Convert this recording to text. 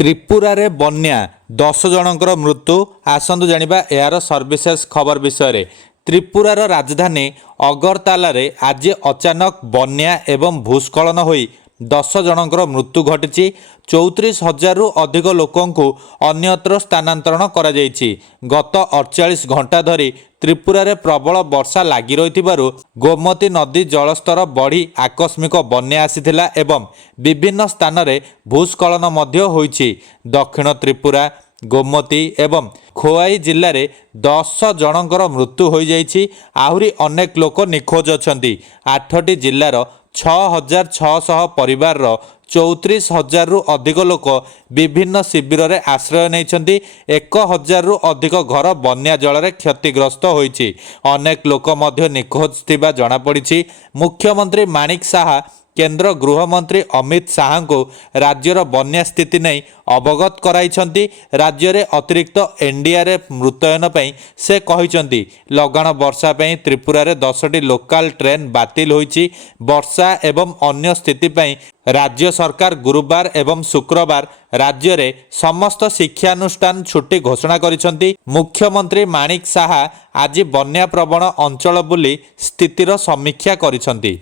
त्रिपुरारे बन्या 10 जनकर मृत्यु। आसंतु जानिबा यार सर्विसेस खबर विषय। त्रिपुरार राजधानी अगरतालारे आज अचानक बन्या एवं भूस्खलन होई 10 जनकर मृत्यु घटी। 34,000 रु अधिक लोकंकु अन्यत्र स्थानांतरण करा जायछि। गत 48 घंटा धरी त्रिपुरारे प्रबल वर्षा लागी रहिथिबारु गोमती नदी जलस्तर बढ़ी आकस्मिक बन्या आसीथिला एवं विभिन्न स्थान रे भूस्खलन मध्य होईछि। दक्षिण त्रिपुरा गोमती एवं खोआई जिल्ला रे 10 जनकर मृत्यु हो जाइछि। आहुरी अनेक लोक निखोज अछंती। 8टी जिल्लार 6,600 परिवार 34,000 रु अधिक लोक विभिन्न शिविर रे आश्रय नैछंती। 1,000 रु अधिक घर बन्या जल रे क्षतिग्रस्त होईछि। अनेक लोक मध्य निखोज थिबा जणा पड़िछि। मुख्यमंत्री माणिक साहा केंद्र गृहमंत्री अमित शाह को राज्यर बन्या स्थिति नहीं अवगत कराइछंती। राज्य रे अतिरिक्त एनडीआरएफ मुतयन पई से कहिछंती। लगाण वर्षा पई त्रिपुरा रे 10टी लोकल ट्रेन बातिल होईछि। वर्षा एवं अन्य स्थिति पई राज्य सरकार गुरुवार एवं शुक्रवार राज्य रे समस्त शिक्षानुष्ठान छुट्टी घोषणा करिछंती। मुख्यमंत्री माणिक साहा आज बन्या प्रवण अंचल बुली स्थितिर समीक्षा करिछंती।